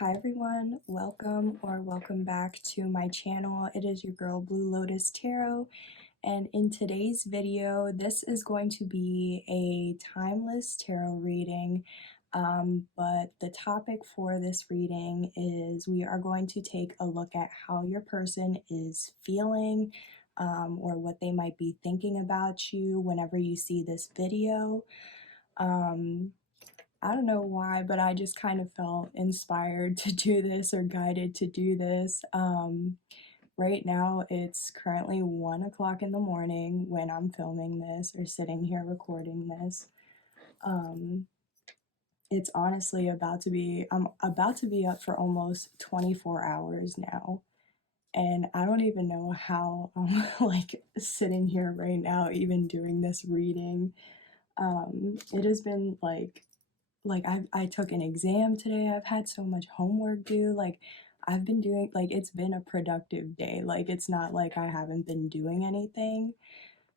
Hi everyone, welcome back to my channel. It is your girl Blue Lotus Tarot, and in today's video this is going to be a timeless tarot reading, but the topic for this reading is we are going to take a look at how your person is feeling, or what they might be thinking about you whenever you see this video. I don't know why, but I just kind of felt inspired to do this or guided to do this. Right now it's currently 1 o'clock in the morning when I'm filming this or sitting here recording this. It's honestly I'm about to be up for almost 24 hours now. And I don't even know how I'm like sitting here right now even doing this reading. It has been like I took an exam today. I've had so much homework due. I've been doing, it's been a productive day. It's not like I haven't been doing anything.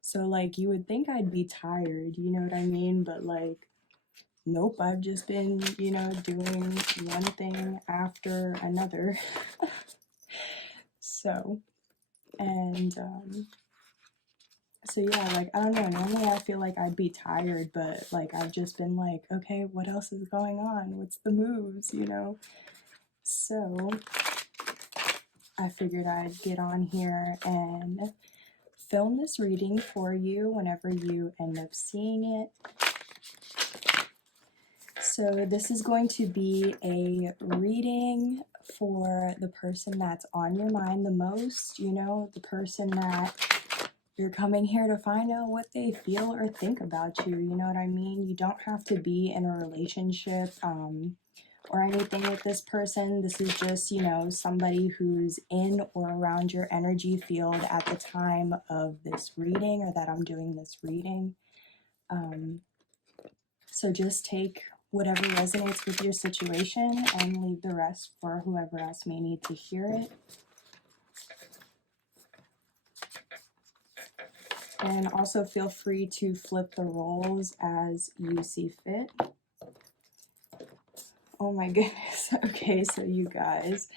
So you would think I'd be tired, you know what I mean? But nope, I've just been, doing one thing after another. So, and so yeah, I don't know, normally I feel like I'd be tired, but I've just been okay, what else is going on? What's the moves, So I figured I'd get on here and film this reading for you whenever you end up seeing it. So this is going to be a reading for the person that's on your mind the most, the person that you're coming here to find out what they feel or think about you, you know what I mean? You don't have to be in a relationship or anything with this person. This is just, somebody who's in or around your energy field at the time of this reading, or that I'm doing this reading. So just take whatever resonates with your situation and leave the rest for whoever else may need to hear it. And also feel free to flip the roles as you see fit. Oh my goodness. Okay, so you guys,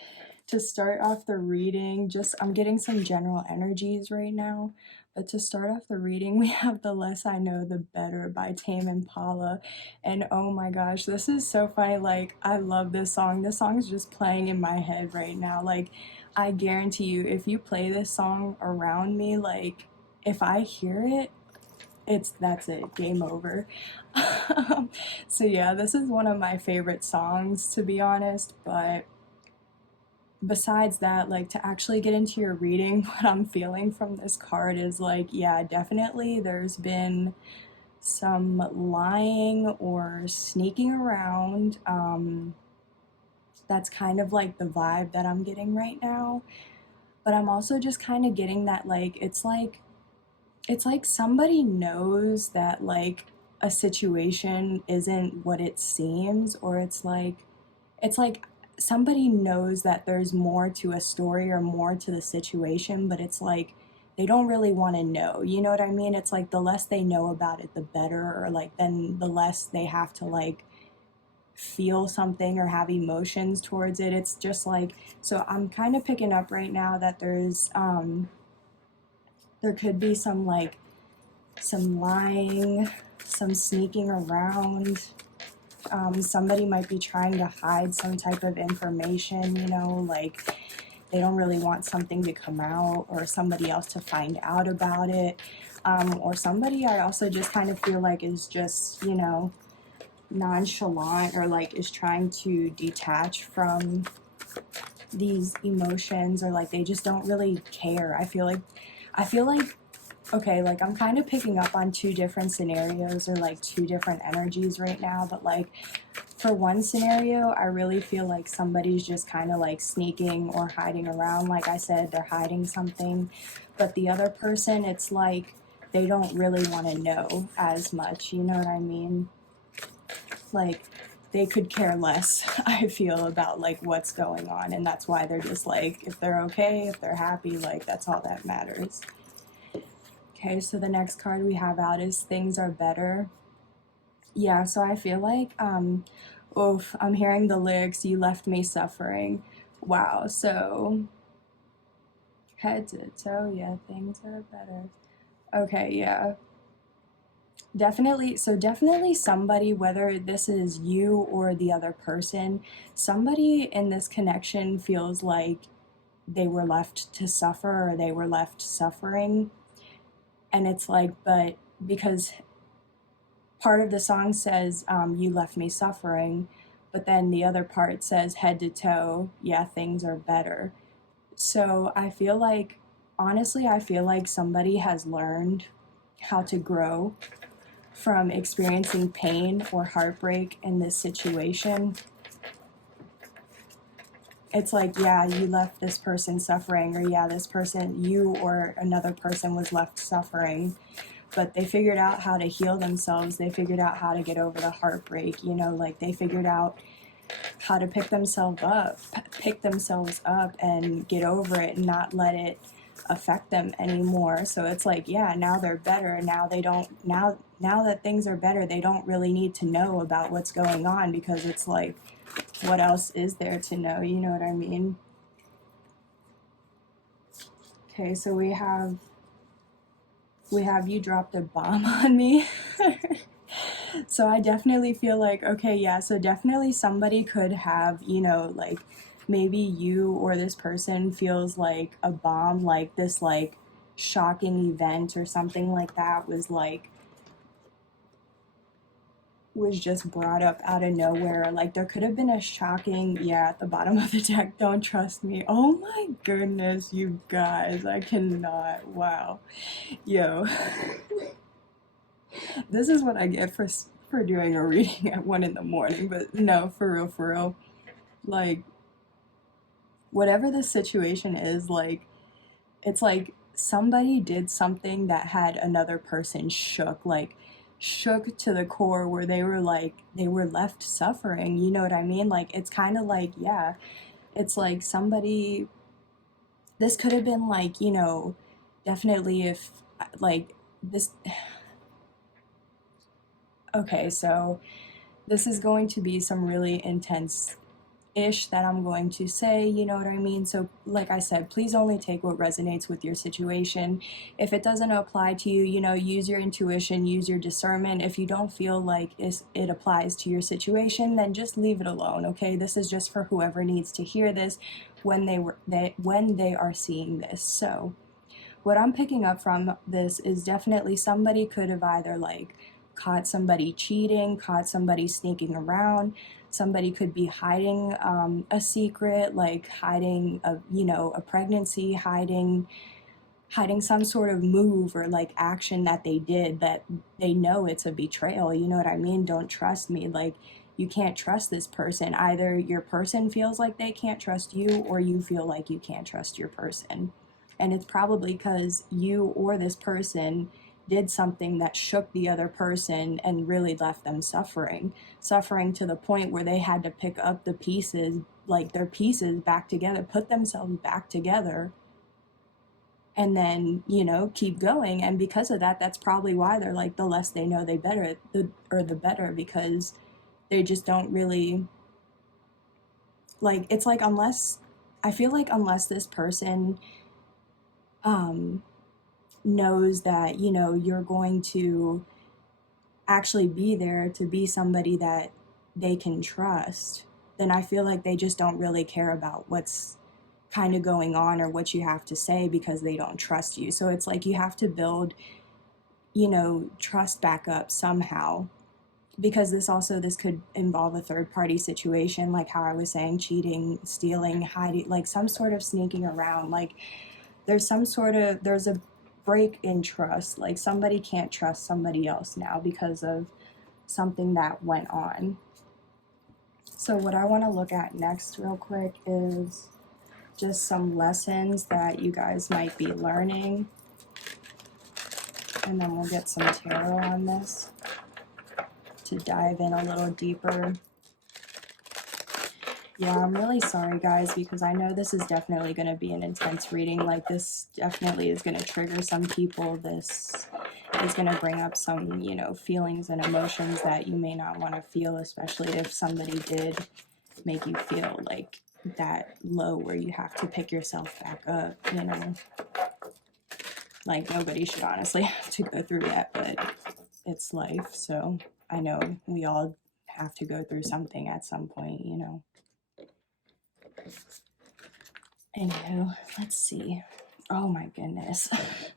to start off the reading, I'm getting some general energies right now, but to start off the reading, we have The Less I Know, The Better by Tame Impala. And oh my gosh, this is so funny. I love this song. This song is just playing in my head right now. I guarantee you, if you play this song around me, if I hear it, that's it, game over. So yeah, this is one of my favorite songs, to be honest. But besides that, to actually get into your reading, what I'm feeling from this card is yeah, definitely there's been some lying or sneaking around. That's kind of the vibe that I'm getting right now. But I'm also just kind of getting that it's like somebody knows that a situation isn't what it seems, or it's like somebody knows that there's more to a story or more to the situation, but it's they don't really want to know, you know what I mean? It's the less they know about it, the better, or then the less they have to feel something or have emotions towards it. It's just so I'm kind of picking up right now that there could be some lying, some sneaking around. Somebody might be trying to hide some type of information, they don't really want something to come out or somebody else to find out about it. Or somebody I also just kind of feel is just, nonchalant, or is trying to detach from these emotions, or they just don't really care. I feel like okay, I'm kind of picking up on two different scenarios, or two different energies right now. But for one scenario, I really feel somebody's just kind of sneaking or hiding around. Like I said, they're hiding something. But the other person, it's they don't really want to know as much, you know what I mean? They could care less, I feel, about what's going on, and that's why they're just if they're okay, if they're happy, that's all that matters. Okay, so the next card we have out is Things Are Better. Yeah, so I feel Oof, I'm hearing the lyrics, you left me suffering. Wow, so head to toe, yeah, things are better. Okay, yeah. Definitely, so definitely somebody, whether this is you or the other person, somebody in this connection feels like they were left to suffer or they were left suffering. And it's like, but because part of the song says, you left me suffering, but then the other part says head to toe, yeah, things are better. So I feel like, honestly, I feel like somebody has learned how to grow from experiencing pain or heartbreak in this situation. It's like, yeah, you left this person suffering, or yeah, this person, you or another person was left suffering, but they figured out how to heal themselves. They figured out how to get over the heartbreak, you know, like they figured out how to pick themselves up and get over it and not let it affect them anymore. So it's like, yeah, now they're better. Now they don't, now that things are better, they don't really need to know about what's going on, because it's like, what else is there to know? You know what I mean? Okay, so we have you dropped a bomb on me. So I definitely feel like, okay, yeah, so definitely somebody could have, you know, like maybe you or this person feels like a bomb, like this like shocking event or something like that was just brought up out of nowhere. Like there could have been a shocking, yeah, at the bottom of the deck, don't trust me. Oh my goodness, you guys, I cannot, wow. Yo. This is what I get for doing a reading at 1 in the morning, but no, for real. Like, whatever the situation is, like, it's like somebody did something that had another person shook to the core, where they were like, they were left suffering, you know what I mean? Like, it's kind of like, yeah, it's like somebody, this could have been like, you know, definitely if, like, this, okay, so this is going to be some really intense ish that I'm going to say, you know what I mean? So like I said, please only take what resonates with your situation. If it doesn't apply to you, you know, use your intuition, use your discernment. If you don't feel like it applies to your situation, then just leave it alone, okay? This is just for whoever needs to hear this when they are seeing this. So what I'm picking up from this is definitely somebody could have either like caught somebody cheating, caught somebody sneaking around. Somebody could be hiding a secret, like hiding a pregnancy, hiding some sort of move or like action that they did that they know it's a betrayal. You know what I mean? Don't trust me. Like, you can't trust this person. Either your person feels like they can't trust you, or you feel like you can't trust your person. And it's probably because you or this person did something that shook the other person and really left them suffering to the point where they had to pick up the pieces, like their pieces back together, put themselves back together, and then, you know, keep going. And because of that, that's probably why they're like, the less they know, the better, because they just don't really, like, it's like, I feel like unless this person knows that, you know, you're going to actually be there to be somebody that they can trust, then I feel like they just don't really care about what's kind of going on or what you have to say, because they don't trust you. So it's like you have to build, you know, trust back up somehow, because this could involve a third party situation, like how I was saying, cheating, stealing, hiding, like some sort of sneaking around. Like there's a break in trust. Like somebody can't trust somebody else now because of something that went on. So what I want to look at next real quick is just some lessons that you guys might be learning, and then we'll get some tarot on this to dive in a little deeper. Yeah, I'm really sorry, guys, because I know this is definitely going to be an intense reading. Like, this definitely is going to trigger some people. is going to bring up some, you know, feelings and emotions that you may not want to feel, especially if somebody did make you feel like that low where you have to pick yourself back up, you know. Like, nobody should honestly have to go through that, but it's life, so I know we all have to go through something at some point, you know. Anywho, let's see. Oh my goodness.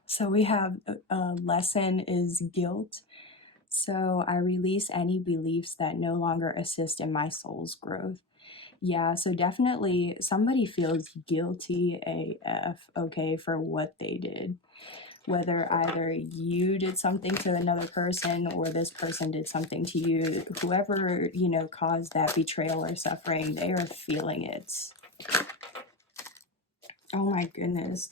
So we have a lesson is guilt. So I release any beliefs that no longer assist in my soul's growth. Yeah, so definitely somebody feels guilty AF, okay, for what they did. Whether either you did something to another person or this person did something to you, whoever, you know, caused that betrayal or suffering, they are feeling it. Oh my goodness.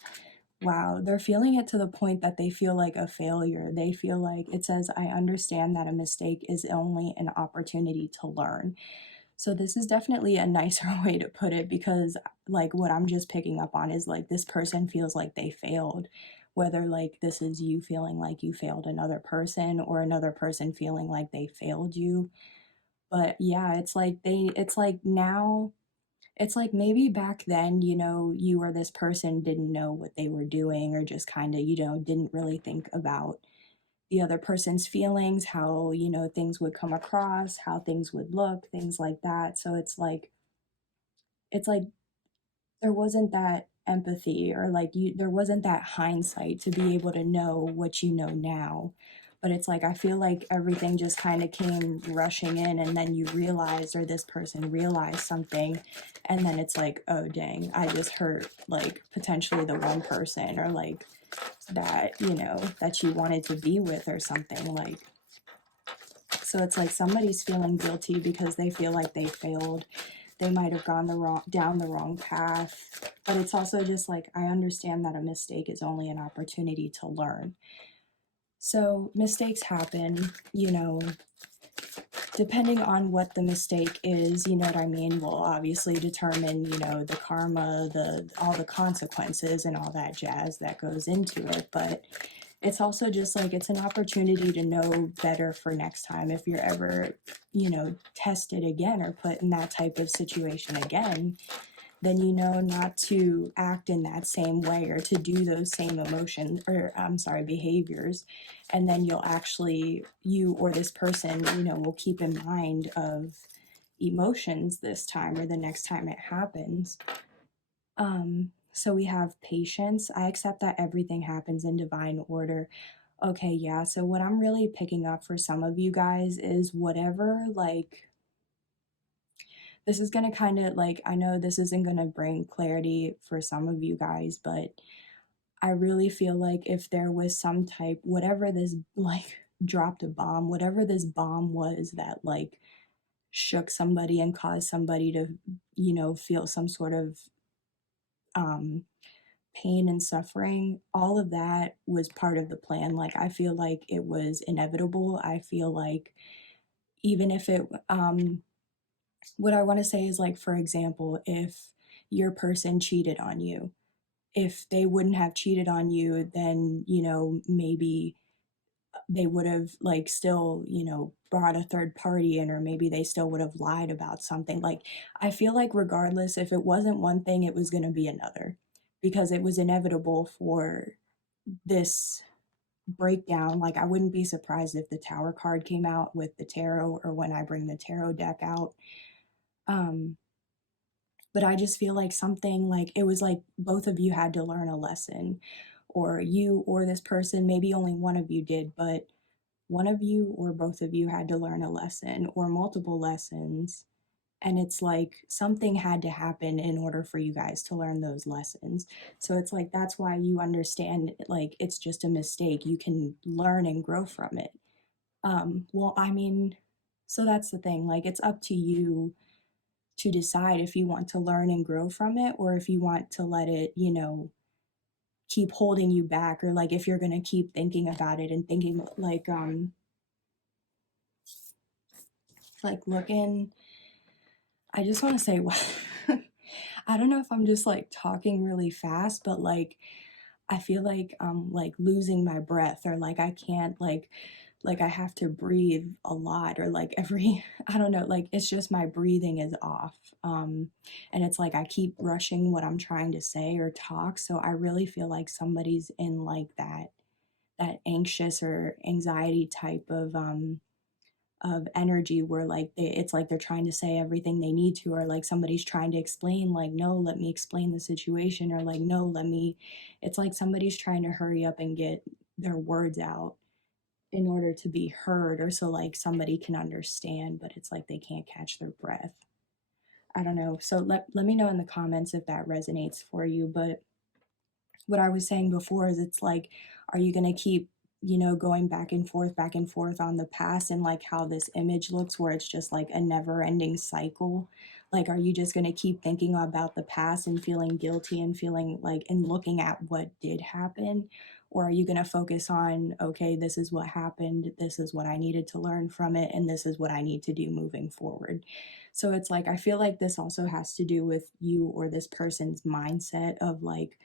Wow, they're feeling it to the point that they feel like a failure. They feel like it says, I understand that a mistake is only an opportunity to learn. So this is definitely a nicer way to put it, because like what I'm just picking up on is like this person feels like they failed. Whether like this is you feeling like you failed another person or another person feeling like they failed you. But yeah, it's like now it's like maybe back then, you know, you or this person didn't know what they were doing, or just kind of, you know, didn't really think about the other person's feelings, how, you know, things would come across, how things would look, things like that. So it's like there wasn't that empathy, or like there wasn't that hindsight to be able to know what you know now. But it's like I feel like everything just kind of came rushing in, and then you realized, or this person realized something, and then it's like, oh dang, I just hurt like potentially the one person, or like that, you know, that you wanted to be with or something. Like, so it's like somebody's feeling guilty because they feel like they failed. They might have gone down the wrong path. But it's also just like, I understand that a mistake is only an opportunity to learn. So mistakes happen, you know, depending on what the mistake is, you know what I mean, will obviously determine, you know, the karma, all the consequences and all that jazz that goes into it. But it's also just like, it's an opportunity to know better for next time. If you're ever, you know, tested again or put in that type of situation again, then you know not to act in that same way or to do those same behaviors. And then you'll actually, you or this person, you know, will keep in mind of emotions this time or the next time it happens. So we have patience. I accept that everything happens in divine order. Okay, yeah, so what I'm really picking up for some of you guys is whatever, like, this is going to kind of like, I know this isn't going to bring clarity for some of you guys, but I really feel like if there was some type, whatever this, like, dropped a bomb, whatever this bomb was that, like, shook somebody and caused somebody to, you know, feel some sort of pain and suffering, all of that was part of the plan. Like, I feel like it was inevitable. I feel like even if it, what I want to say is, like, for example, if your person cheated on you, if they wouldn't have cheated on you, then, you know, maybe they would have, like, still, you know, brought a third party in, or maybe they still would have lied about something. Like, I feel like regardless, if it wasn't one thing, it was going to be another, because it was inevitable for this breakdown. Like, I wouldn't be surprised if the Tower card came out with the tarot, or when I bring the tarot deck out. But I just feel like something, like, it was like both of you had to learn a lesson, or you or this person, maybe only one of you did, but one of you or both of you had to learn a lesson or multiple lessons. And it's like something had to happen in order for you guys to learn those lessons. So it's like, that's why you understand, like, it's just a mistake. You can learn and grow from it. Well, I mean, so that's the thing. Like, it's up to you to decide if you want to learn and grow from it, or if you want to let it, you know, keep holding you back, or like if you're going to keep thinking about it and thinking like looking, I just want to say, I don't know if I'm just like talking really fast, but like I feel like losing my breath, or like I can't like I have to breathe a lot, or like every I don't know, like it's just my breathing is off. And it's like I keep rushing what I'm trying to say or talk, so I really feel like somebody's in like that anxious or anxiety type of energy where like it's like they're trying to say everything they need to, or like somebody's trying to explain, like, no, let me explain the situation, or like, no, let me, it's like somebody's trying to hurry up and get their words out in order to be heard, or so like somebody can understand, but it's like they can't catch their breath. I don't know. So let me know in the comments if that resonates for you. But what I was saying before is, it's like, are you going to keep, going back and forth on the past, and like how this image looks, where it's just like a never ending cycle? Like, are you just going to keep thinking about the past and feeling guilty and feeling like, and looking at what did happen? Or are you going to focus on, okay, this is what happened, this is what I needed to learn from it, and this is what I need to do moving forward? So it's like, I feel like this also has to do with you or this person's mindset of like,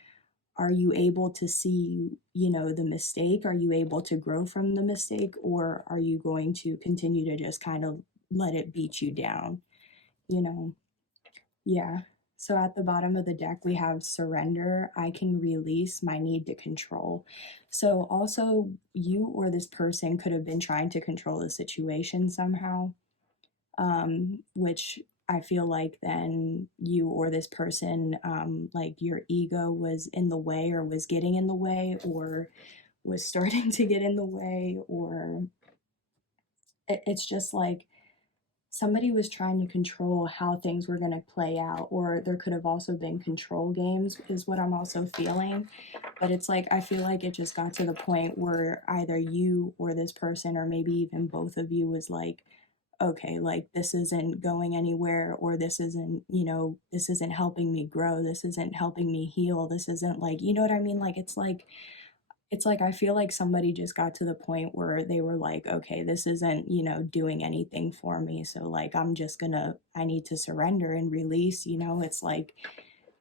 are you able to see, the mistake? Are you able to grow from the mistake? Or are you going to continue to just kind of let it beat you down? You know? Yeah. So at the bottom of the deck, we have surrender. I can release my need to control. So also, you or this person could have been trying to control the situation somehow, which I feel like then you or this person, like your ego was in the way, or was getting in the way, or was starting to get in the way, or it's just like somebody was trying to control how things were going to play out, or there could have also been control games, is what I'm also feeling. But it's like, I feel like it just got to the point where either you or this person, or maybe even both of you, was like, okay, like this isn't going anywhere, or this isn't, this isn't helping me grow, this isn't helping me heal, this isn't like, you know what I mean? Like it's like I feel like somebody just got to the point where they were like, okay, this isn't, doing anything for me, so like I need to surrender and release. It's like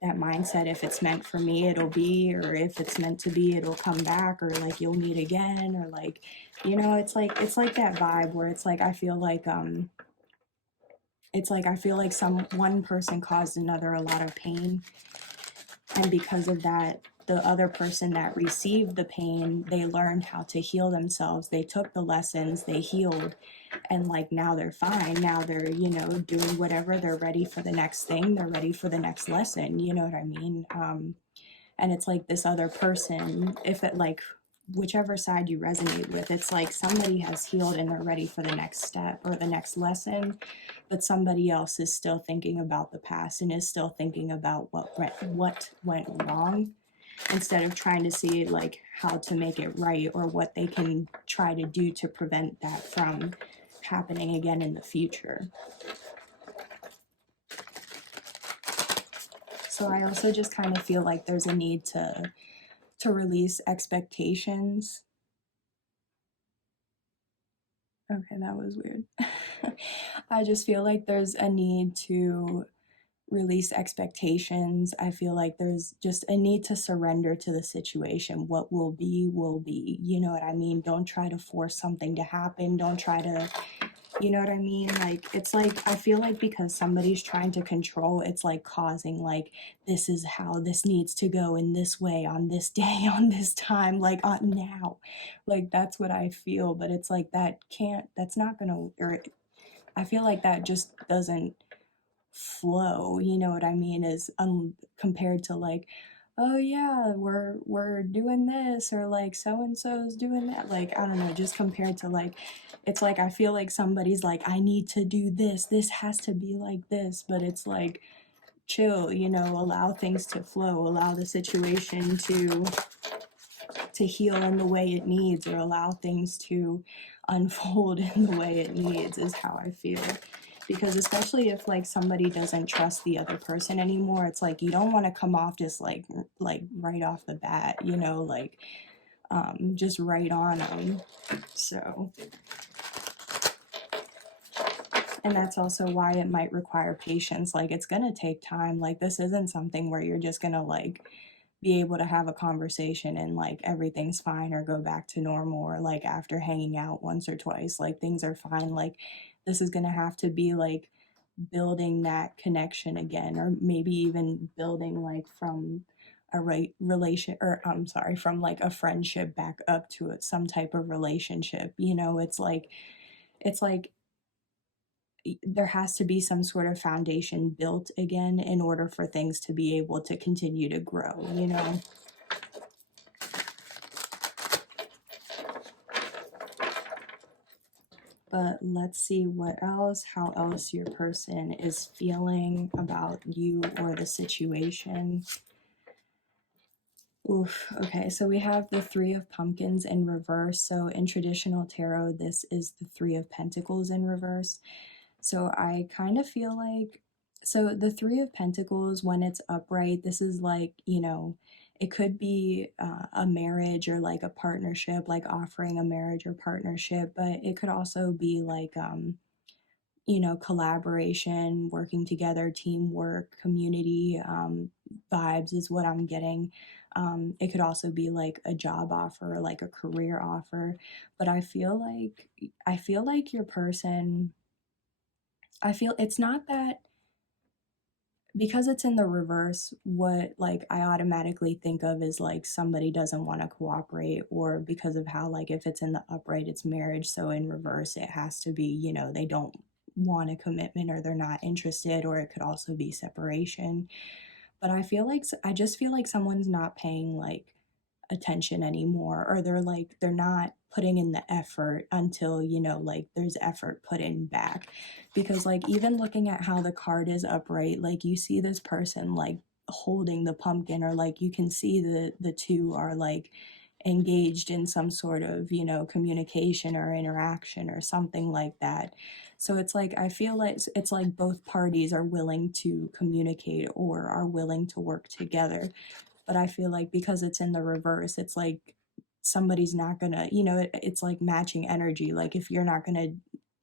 that mindset, if it's meant for me, it'll be, or if it's meant to be, it'll come back, or like you'll meet again, or like, it's like that vibe where it's like, I feel like one person caused another a lot of pain, and because of that, the other person that received the pain, they learned how to heal themselves, they took the lessons, they healed, and like now they're fine, now they're, doing whatever, they're ready for the next thing, they're ready for the next lesson, you know what I mean? And it's like this other person, if it like, whichever side you resonate with, it's like somebody has healed and they're ready for the next step or the next lesson, but somebody else is still thinking about the past and is still thinking about what went wrong, instead of trying to see like how to make it right, or what they can try to do to prevent that from happening again in the future. So I also just kind of feel like there's a need to release expectations. Okay, that was weird. I just feel like there's a need to release expectations. I feel like there's just a need to surrender to the situation. What will be, will be. You know what I mean? Don't try to force something to happen. Don't try to, you know what I mean? Like, it's like, I feel like because somebody's trying to control, it's like causing, like, this is how this needs to go in this way, on this day, on this time, like, now. Like, that's what I feel. But it's like, that's not gonna, or I feel like that just doesn't flow, you know what I mean, is compared to like, oh yeah, we're doing this, or like so and so's doing that, like, I don't know, just compared to like, it's like I feel like somebody's like, I need to do this has to be like this, but it's like, chill, allow things to flow, allow the situation to heal in the way it needs, or allow things to unfold in the way it needs, is how I feel. Because especially if like somebody doesn't trust the other person anymore, it's like you don't want to come off just like right off the bat, like just right on them. So, and that's also why it might require patience. Like, it's gonna take time. Like, this isn't something where you're just gonna like be able to have a conversation and like everything's fine or go back to normal, or like after hanging out once or twice, like things are fine. Like this is going to have to be like building that connection again, or maybe even building like from a relation, or I'm sorry, from like a friendship back up to some type of relationship. You know, it's like there has to be some sort of foundation built again in order for things to be able to continue to grow, you know? But let's see what else, how else your person is feeling about you or the situation. Oof, okay, so we have the Three of Pumpkins in reverse. So in traditional tarot, this is the Three of Pentacles in reverse. So I kind of feel like, so the Three of Pentacles, when it's upright, this is like, you know, it could be a marriage or like a partnership, like offering a marriage or partnership, but it could also be like, you know, collaboration, working together, teamwork, community vibes is what I'm getting. It could also be like a job offer, like a career offer. But I feel like your person, I feel it's not that, because it's in the reverse, what like I automatically think of is like somebody doesn't want to cooperate, or because of how like if it's in the upright it's marriage, so in reverse it has to be, you know, they don't want a commitment or they're not interested, or it could also be separation. But I just feel like someone's not paying like attention anymore, or they're not putting in the effort until, you know, like there's effort put in back. Because like even looking at how the card is upright, like you see this person like holding the pumpkin, or like you can see the two are like engaged in some sort of, you know, communication or interaction or something like that. So it's like I feel like it's like both parties are willing to communicate or are willing to work together. But I feel like because it's in the reverse, it's like somebody's not gonna, you know, it's like matching energy. Like if you're not gonna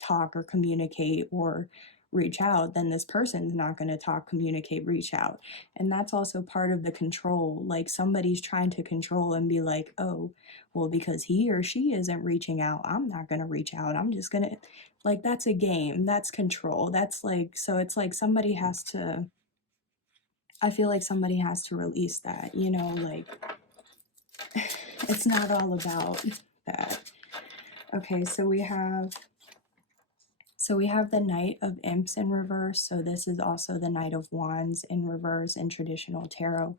talk or communicate or reach out, then this person's not going to talk, communicate, reach out. And that's also part of the control. Like somebody's trying to control and be like, oh, well, because he or she isn't reaching out, I'm not going to reach out. I'm just going to, like, that's a game. That's control. That's like, so it's like somebody has to, I feel like somebody has to release that, you know, like it's not all about that. Okay, so we have the Knight of Imps in reverse. So this is also the Knight of Wands in reverse in traditional tarot.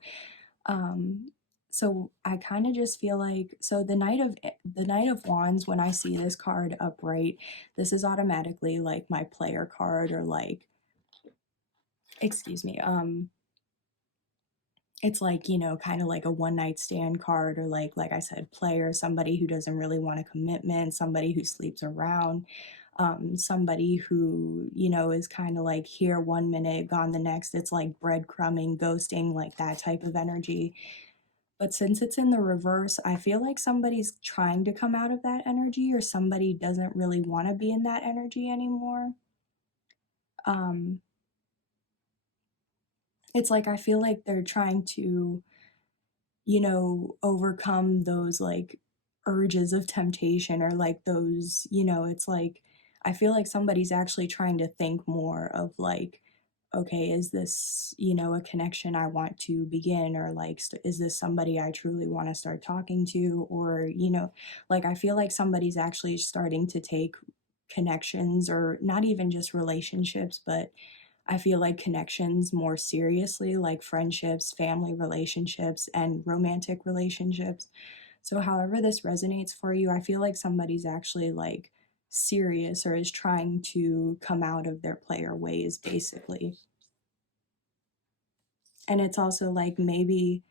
So I kind of just feel like, so the Knight of Wands, when I see this card upright, this is automatically like my player card, or like, excuse me, it's like, you know, kind of like a one night stand card, or like I said, player, somebody who doesn't really want a commitment, somebody who sleeps around, somebody who, you know, is kind of like here one minute, gone the next. It's like breadcrumbing, ghosting, like that type of energy. But since it's in the reverse, I feel like somebody's trying to come out of that energy, or somebody doesn't really want to be in that energy anymore. It's like I feel like they're trying to, you know, overcome those like urges of temptation, or like those, you know, it's like I feel like somebody's actually trying to think more of like, okay, is this, you know, a connection I want to begin, or like, is this somebody I truly want to start talking to, or, you know, like I feel like somebody's actually starting to take connections, or not even just relationships, but I feel like connections more seriously, like friendships, family relationships, and romantic relationships. So, however, this resonates for you, I feel like somebody's actually like serious, or is trying to come out of their player ways, basically. And it's also like maybe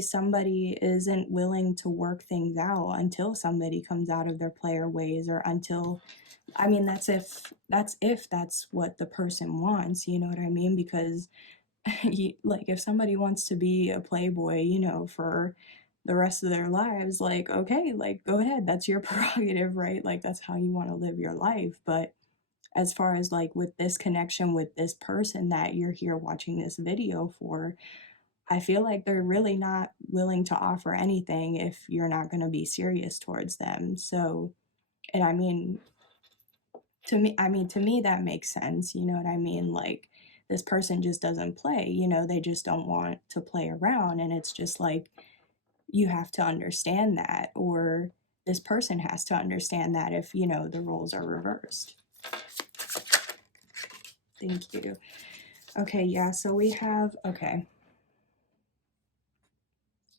somebody isn't willing to work things out until somebody comes out of their player ways, or until, I mean, that's what the person wants, you know what I mean? Because like if somebody wants to be a playboy, you know, for the rest of their lives, like okay, like go ahead, that's your prerogative, right? Like that's how you want to live your life. But as far as like with this connection with this person that you're here watching this video for, I feel like they're really not willing to offer anything if you're not going to be serious towards them. So, and I mean, to me, that makes sense. You know what I mean? Like, this person just doesn't play, you know, they just don't want to play around. And it's just like, you have to understand that, or this person has to understand that if, you know, the roles are reversed. Thank you. Okay, yeah, so we have, okay.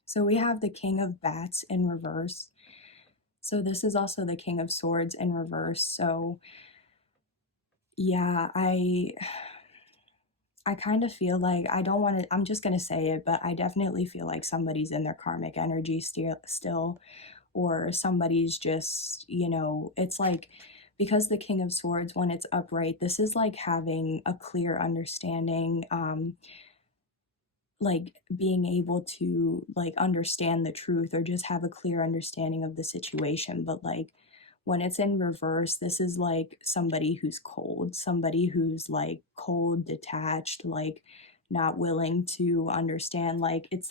So we have the King of Bats in reverse. So this is also the King of Swords in reverse. So yeah, I kind of feel like I don't want to, I'm just going to say it, but I definitely feel like somebody's in their karmic energy still, or somebody's just, you know, it's like, because the King of Swords, when it's upright, this is like having a clear understanding, like being able to like understand the truth or just have a clear understanding of the situation. But like when it's in reverse, this is like somebody who's cold, somebody who's like cold, detached, like not willing to understand. Like it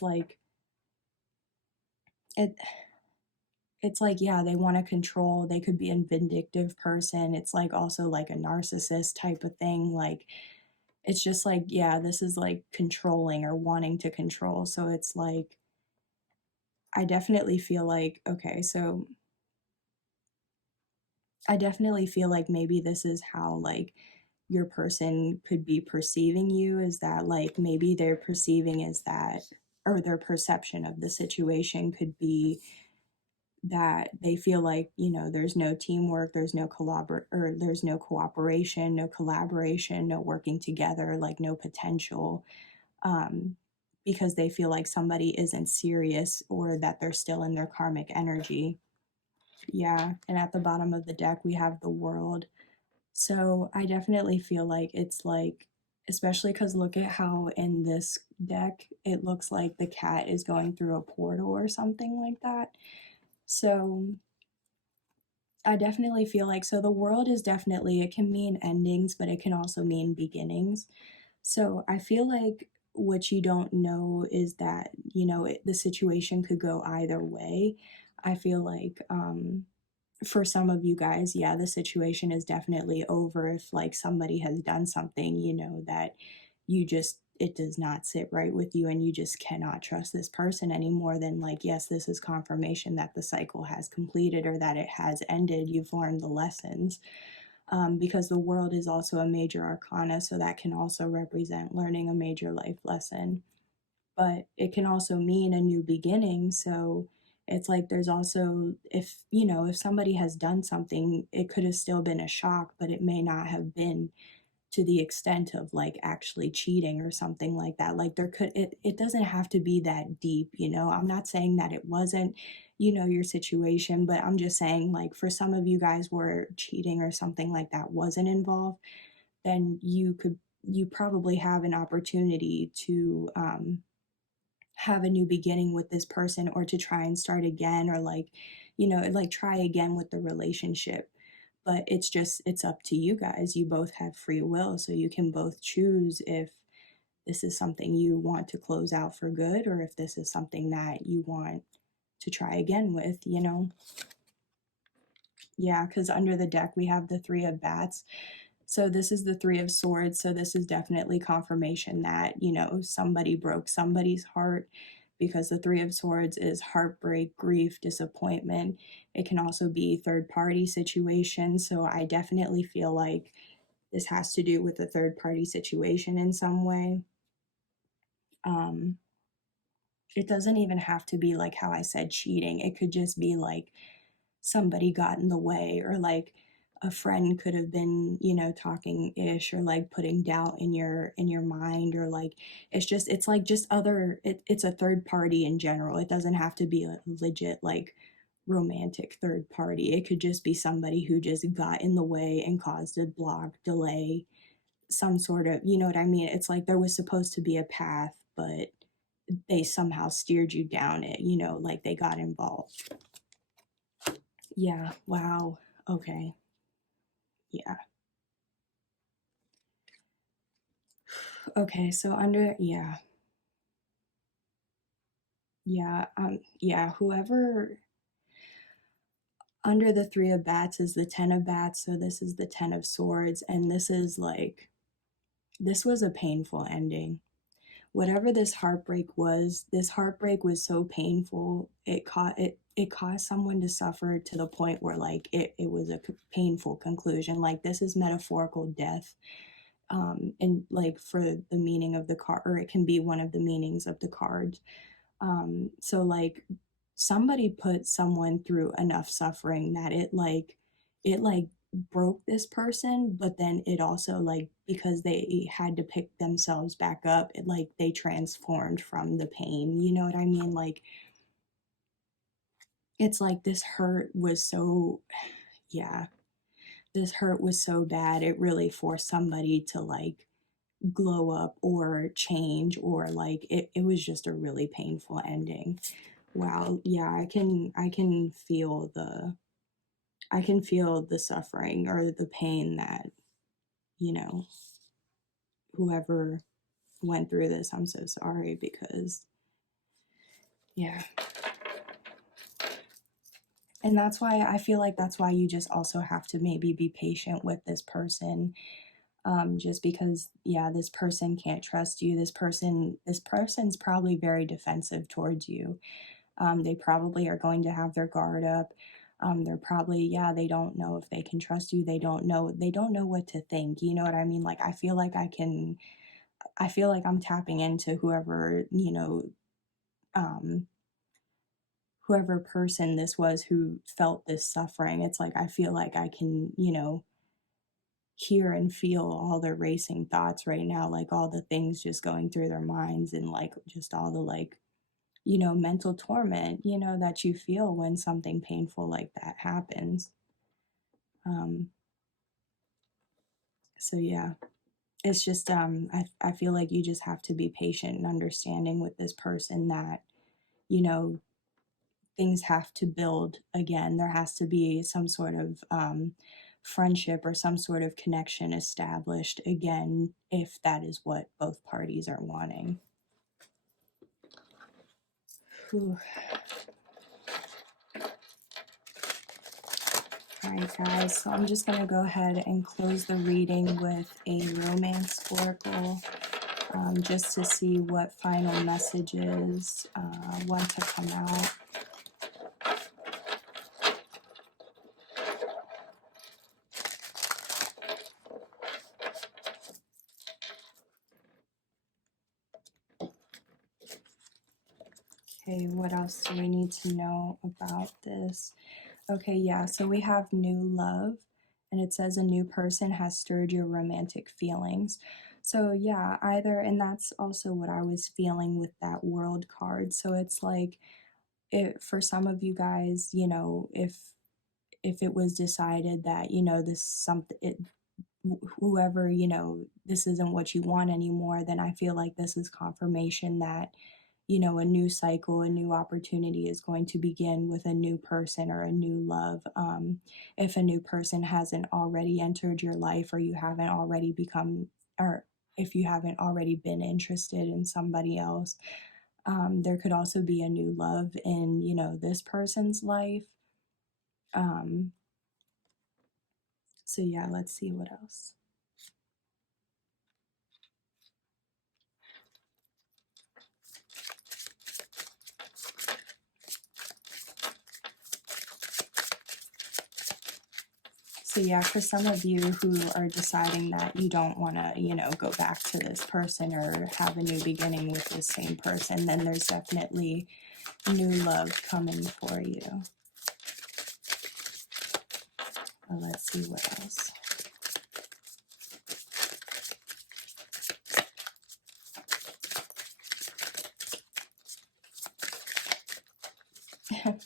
it's like, yeah, they want to control, they could be a vindictive person, it's like also like a narcissist type of thing. Like it's just like, yeah, this is like controlling or wanting to control. So it's like, I definitely feel like, okay, so I definitely feel like maybe this is how like your person could be perceiving you, is that like maybe they're perceiving is that, or their perception of the situation could be that they feel like, you know, there's no teamwork, there's no or there's no cooperation, no collaboration, no working together, like no potential, um, because they feel like somebody isn't serious or that they're still in their karmic energy. Yeah, and at the bottom of the deck, we have the World. So I definitely feel like it's like, especially because look at how in this deck, it looks like the cat is going through a portal or something like that. So I definitely feel like, so the World is definitely, it can mean endings, but it can also mean beginnings. So I feel like what you don't know is that, you know, the situation could go either way. I feel like, for some of you guys, yeah, the situation is definitely over if like somebody has done something, you know, that you just, it does not sit right with you and you just cannot trust this person anymore. Then like, yes, this is confirmation that the cycle has completed or that it has ended. You've learned the lessons. Because the World is also a major arcana, so that can also represent learning a major life lesson. But it can also mean a new beginning. So it's like there's also, if you know, if somebody has done something, it could have still been a shock, but it may not have been to the extent of like actually cheating or something like that. Like there could, it doesn't have to be that deep, you know. I'm not saying that it wasn't, you know, your situation, but I'm just saying like for some of you guys where cheating or something like that wasn't involved, then you probably have an opportunity to have a new beginning with this person, or to try and start again, or like, you know, like try again with the relationship. But it's just, it's up to you guys. You both have free will, so you can both choose if this is something you want to close out for good, or if this is something that you want to try again with, you know. Yeah, because under the deck we have the Three of Bats. So this is the Three of Swords. So this is definitely confirmation that, you know, somebody broke somebody's heart, because the Three of Swords is heartbreak, grief, disappointment. It can also be third party situation. So I definitely feel like this has to do with a third party situation in some way. Um, it doesn't even have to be like how I said cheating. It could just be like somebody got in the way, or like a friend could have been, you know, talking ish, or like putting doubt in your mind, or like it's just, it's like just other, it's a third party in general. It doesn't have to be a legit like romantic third party. It could just be somebody who just got in the way and caused a block, delay, some sort of, you know what I mean. It's like there was supposed to be a path, but they somehow steered you down it, you know, like they got involved. Yeah, wow. Okay. Yeah. Okay, so under, yeah. yeah, whoever under the Three of Bats is the Ten of Bats, so this is the Ten of Swords, and this is like, this was a painful ending. Whatever this heartbreak was so painful, it caused someone to suffer to the point where like it was a painful conclusion. Like this is metaphorical death, and like for the meaning of the card, or it can be one of the meanings of the cards. So like somebody put someone through enough suffering that it broke this person, but then it also like, because they had to pick themselves back up, it like they transformed from the pain. You know what I mean? Like it's like this hurt was so, yeah, this hurt was so bad, it really forced somebody to like glow up or change, or like it was just a really painful ending. Wow, yeah, I can feel the suffering or the pain that, you know, whoever went through this, I'm so sorry, because yeah. And that's why I feel like that's why you just also have to maybe be patient with this person. Just because, yeah, this person can't trust you. This person's probably very defensive towards you. They probably are going to have their guard up. They're probably, yeah, they don't know if they can trust you. They don't know what to think. You know what I mean? Like, I feel like I'm tapping into whoever, um, whoever person this was who felt this suffering. It's like, I feel like I can, hear and feel all their racing thoughts right now, like all the things just going through their minds, and like just all the like, mental torment, that you feel when something painful like that happens. Um, so yeah, it's just, I feel like you just have to be patient and understanding with this person that, you know, things have to build again. There has to be some sort of friendship or some sort of connection established again, if that is what both parties are wanting. Whew. Alright guys, so I'm just going to go ahead and close the reading with a romance oracle, just to see what final messages want to come out. Okay, what else do we need to know about this? Okay, yeah, so we have new love, and it says a new person has stirred your romantic feelings. So yeah, and that's also what I was feeling with that world card. So it's like, for some of you guys, if it was decided that, this something, whoever, this isn't what you want anymore, then I feel like this is confirmation that, a new cycle, a new opportunity is going to begin with a new person or a new love. If a new person hasn't already entered your life, or you haven't already become, or if you haven't already been interested in somebody else, there could also be a new love in, this person's life. Um, so yeah, let's see what else. So yeah, for some of you who are deciding that you don't want to, go back to this person or have a new beginning with this same person, then there's definitely new love coming for you. Well, let's see what else.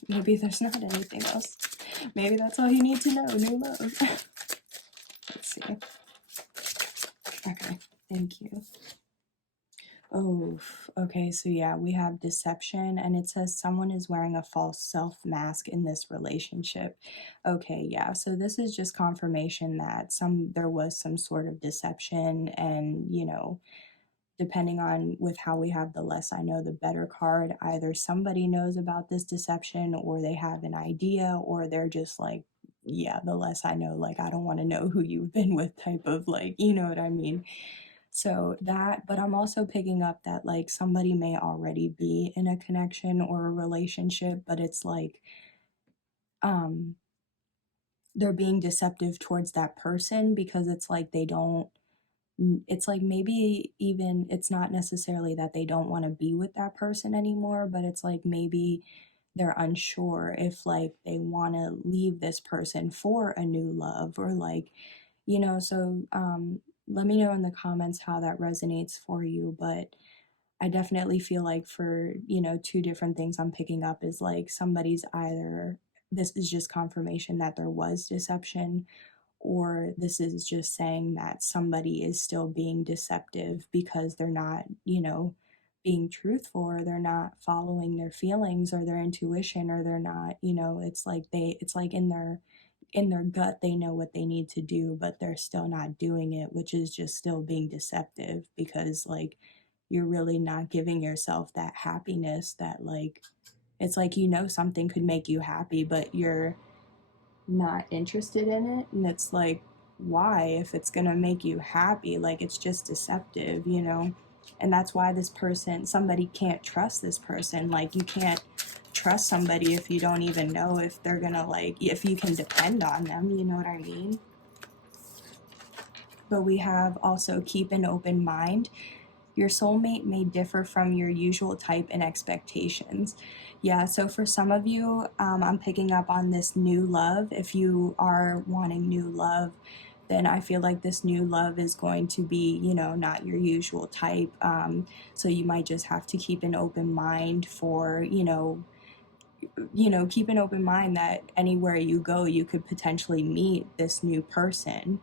Maybe there's not anything else. Maybe that's all you need to know, new love. Let's see. Okay, thank you. Oh, okay, so yeah, we have deception, and it says someone is wearing a false self mask in this relationship. Okay, yeah, so this is just confirmation that there was some sort of deception, and depending on with how we have the less I know the better card, either somebody knows about this deception or they have an idea, or they're just like, yeah, the less I know, like, I don't want to know who you've been with type of, like, you know what I mean? So that, but I'm also picking up that like somebody may already be in a connection or a relationship, but it's like um they're being deceptive towards that person because it's like they don't it's like maybe even it's not necessarily that they don't want to be with that person anymore, but it's like maybe they're unsure if like they want to leave this person for a new love or like, so let me know in the comments how that resonates for you. But I definitely feel like for, two different things I'm picking up is like somebody's either this is just confirmation that there was deception, or this is just saying that somebody is still being deceptive because they're not, being truthful, or they're not following their feelings or their intuition, or they're not, it's like in their gut they know what they need to do, but they're still not doing it, which is just still being deceptive because like you're really not giving yourself that happiness that like it's like something could make you happy, but you're not interested in it, and it's like, why? If it's gonna make you happy, like it's just deceptive. And that's why somebody can't trust this person. Like you can't trust somebody if you don't even know if they're gonna, like, if you can depend on them, you know what I mean? But we have also keep an open mind. Your soulmate may differ from your usual type and expectations. Yeah, so for some of you, I'm picking up on this new love. If you are wanting new love, then I feel like this new love is going to be, not your usual type. So you might just have to keep an open mind for, keep an open mind that anywhere you go, you could potentially meet this new person,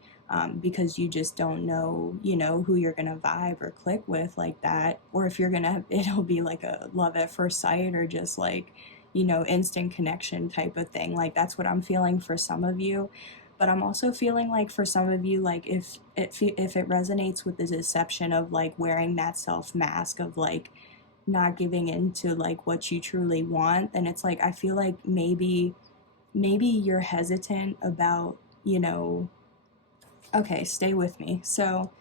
because you just don't know, who you're gonna vibe or click with like that, or if you're gonna, it'll be like a love at first sight or just like, instant connection type of thing. Like that's what I'm feeling for some of you. But I'm also feeling like for some of you, like if it resonates with the deception of like wearing that self mask of like not giving into like what you truly want, then it's like I feel like maybe you're hesitant about, okay, stay with me. So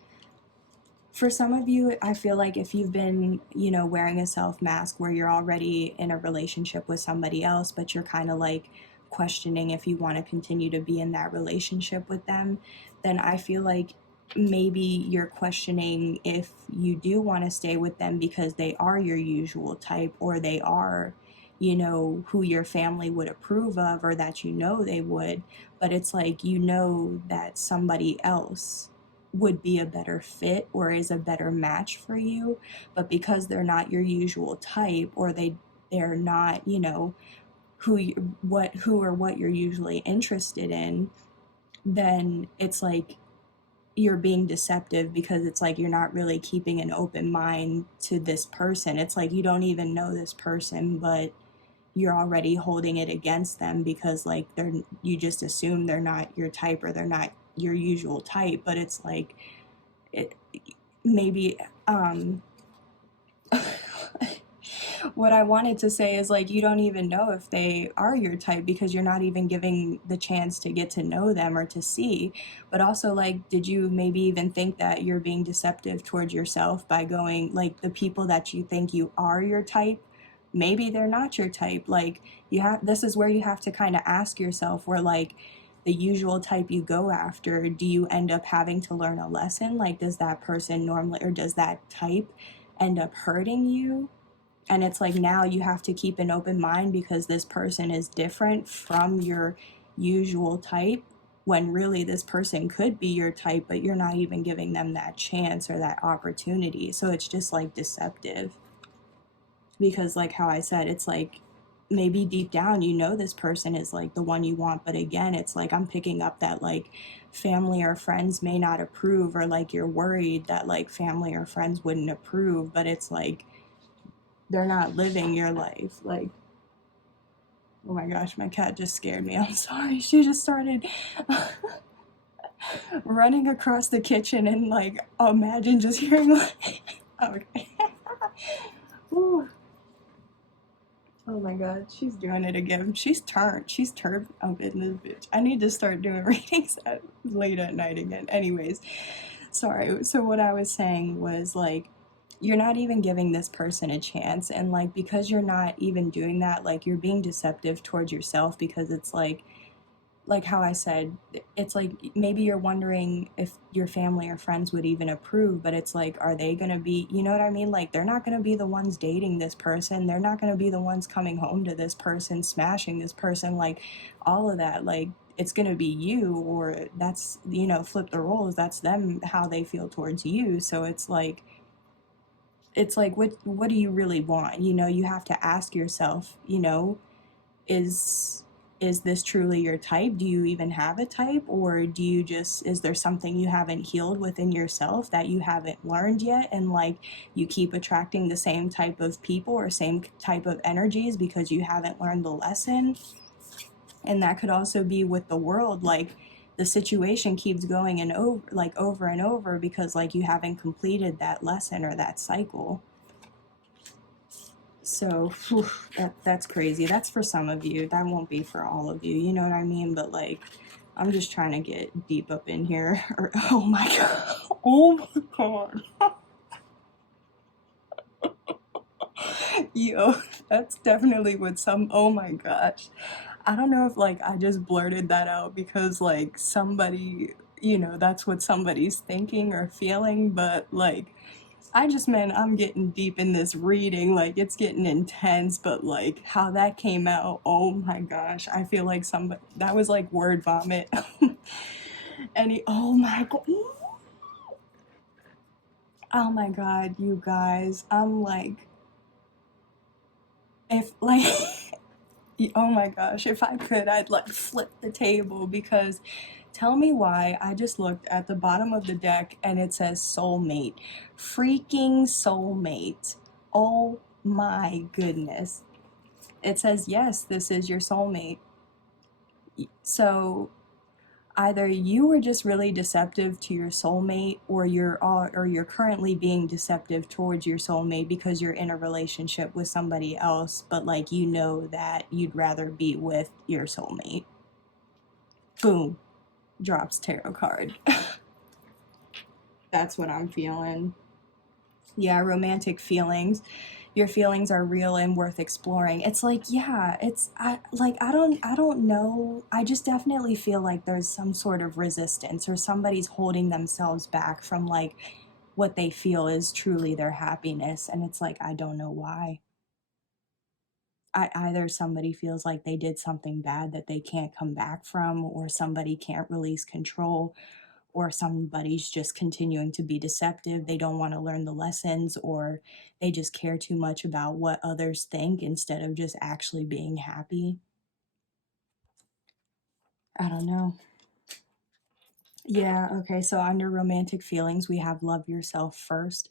for some of you, I feel like if you've been, wearing a self mask where you're already in a relationship with somebody else, but you're kind of like questioning if you want to continue to be in that relationship with them, then I feel like maybe you're questioning if you do want to stay with them because they are your usual type, or they are, who your family would approve of, or that they would. But it's like, that somebody else would be a better fit or is a better match for you, but because they're not your usual type, or they're not, who or what you're usually interested in, then it's like you're being deceptive because it's like you're not really keeping an open mind to this person. It's like you don't even know this person, but you're already holding it against them because like you just assume they're not your type, or they're not your usual type. But it's like it maybe what I wanted to say is like you don't even know if they are your type because you're not even giving the chance to get to know them or to see. But also, like, did you maybe even think that you're being deceptive towards yourself by going like the people that you think you are your type, maybe they're not your type. Like this is where you have to kind of ask yourself, where like the usual type you go after, do you end up having to learn a lesson? Like, does that person normally, or does that type end up hurting you? And it's like now you have to keep an open mind because this person is different from your usual type, when really this person could be your type, but you're not even giving them that chance or that opportunity. So it's just like deceptive because, like how I said, it's like maybe deep down this person is like the one you want, but again, it's like I'm picking up that like family or friends may not approve, or like you're worried that like family or friends wouldn't approve, but it's like they're not living your life. Like, oh my gosh, my cat just scared me. I'm sorry. She just started running across the kitchen, and like imagine just hearing like Okay. Ooh. Oh my god, she's doing it again. She's turned. She's turned up in this bitch. I need to start doing readings late at night again. Anyways, sorry. So what I was saying was like, you're not even giving this person a chance, and like because you're not even doing that, like you're being deceptive towards yourself because it's like how I said, it's like maybe you're wondering if your family or friends would even approve, but it's like, are they gonna be, you know what I mean? Like, they're not gonna be the ones dating this person. They're not gonna be the ones coming home to this person, smashing this person, like, all of that. Like, it's gonna be you, or that's, you know, flip the roles. That's them, how they feel towards you. So it's like, what do you really want? You know, you have to ask yourself, you know, is is this truly your type? Do you even have a type, or do you just, is there something you haven't healed within yourself that you haven't learned yet, and like you keep attracting the same type of people or same type of energies because you haven't learned the lesson? And that could also be with the world, like the situation keeps going and over, like over and over, because like you haven't completed that lesson or that cycle. So whew, that's crazy. That's for some of you. That won't be for all of you. You know what I mean? But like, I'm just trying to get deep up in here. Oh my god. Oh my god. Yo, that's definitely what some. Oh my gosh. I don't know if like I just blurted that out because like somebody, you know, that's what somebody's thinking or feeling, but like I just meant I'm getting deep in this reading, like it's getting intense, but like how that came out, oh my gosh, I feel like somebody, that was like word vomit. Oh my god, oh my god, you guys, I'm like, if like, oh my gosh, if I could, I'd like flip the table because tell me why I just looked at the bottom of the deck and it says soulmate. Freaking soulmate. Oh my goodness. It says, yes, this is your soulmate. So either you were just really deceptive to your soulmate, or you're currently being deceptive towards your soulmate because you're in a relationship with somebody else, but like you know that you'd rather be with your soulmate. Boom, drops tarot card. That's what I'm feeling. Yeah, romantic feelings. Your feelings are real and worth exploring. It's like, yeah, it's I don't know. I just definitely feel like there's some sort of resistance, or somebody's holding themselves back from like what they feel is truly their happiness, and it's like I don't know why. Either somebody feels like they did something bad that they can't come back from, or somebody can't release control, or somebody's just continuing to be deceptive. They don't want to learn the lessons, or they just care too much about what others think instead of just actually being happy. I don't know. Yeah, okay, so under romantic feelings, we have love yourself first.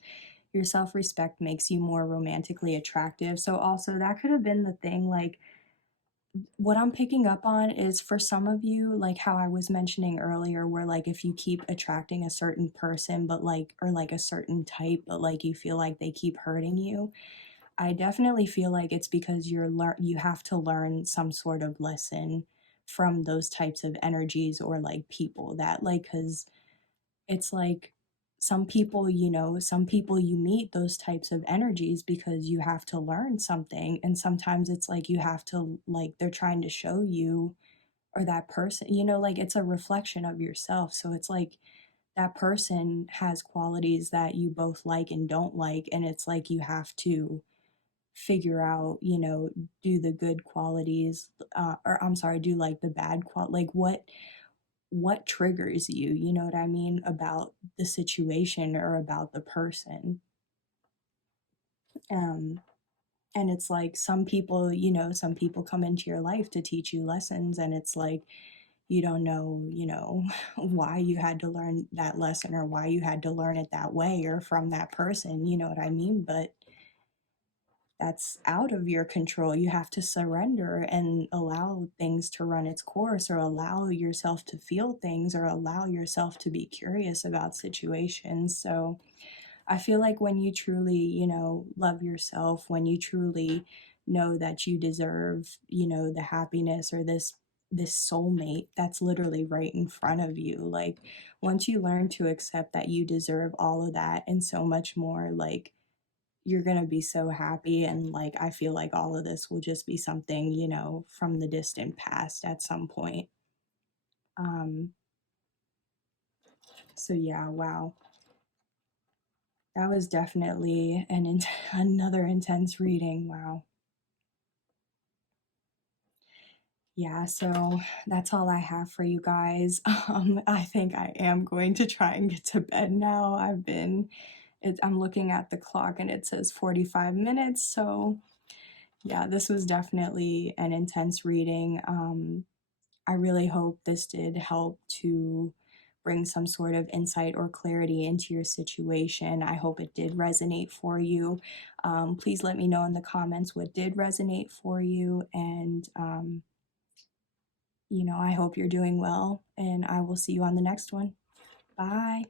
Your self respect makes you more romantically attractive. So, also, that could have been the thing. Like, what I'm picking up on is for some of you, like how I was mentioning earlier, where like if you keep attracting a certain person, but like, or like a certain type, but like you feel like they keep hurting you, I definitely feel like it's because you have to learn some sort of lesson from those types of energies or like people that like, because it's like some people, you know, some people you meet those types of energies because you have to learn something. And sometimes it's like you have to, like, they're trying to show you, or that person, you know, like it's a reflection of yourself. So it's like that person has qualities that you both like and don't like. And it's like you have to figure out, you know, do the good qualities, or I'm sorry, do like the bad like what triggers you, you know what I mean, about the situation or about the person. Um, and it's like some people, you know, some people come into your life to teach you lessons, and it's like you don't know, you know, why you had to learn that lesson, or why you had to learn it that way or from that person, you know what I mean? But that's out of your control. You have to surrender and allow things to run its course, or allow yourself to feel things, or allow yourself to be curious about situations. So I feel like when you truly, you know, love yourself, when you truly know that you deserve, you know, the happiness or this soulmate that's literally right in front of you. Like once you learn to accept that you deserve all of that and so much more, like you're going to be so happy. And like I feel like all of this will just be something, you know, from the distant past at some point. um so yeah, wow, that was definitely another intense reading. Wow. Yeah, so that's all I have for you guys. I think I am going to try and get to bed now. I'm looking at the clock and it says 45 minutes. So yeah, this was definitely an intense reading. I really hope this did help to bring some sort of insight or clarity into your situation. I hope it did resonate for you. Please let me know in the comments what did resonate for you. And, you know, I hope you're doing well, and I will see you on the next one. Bye.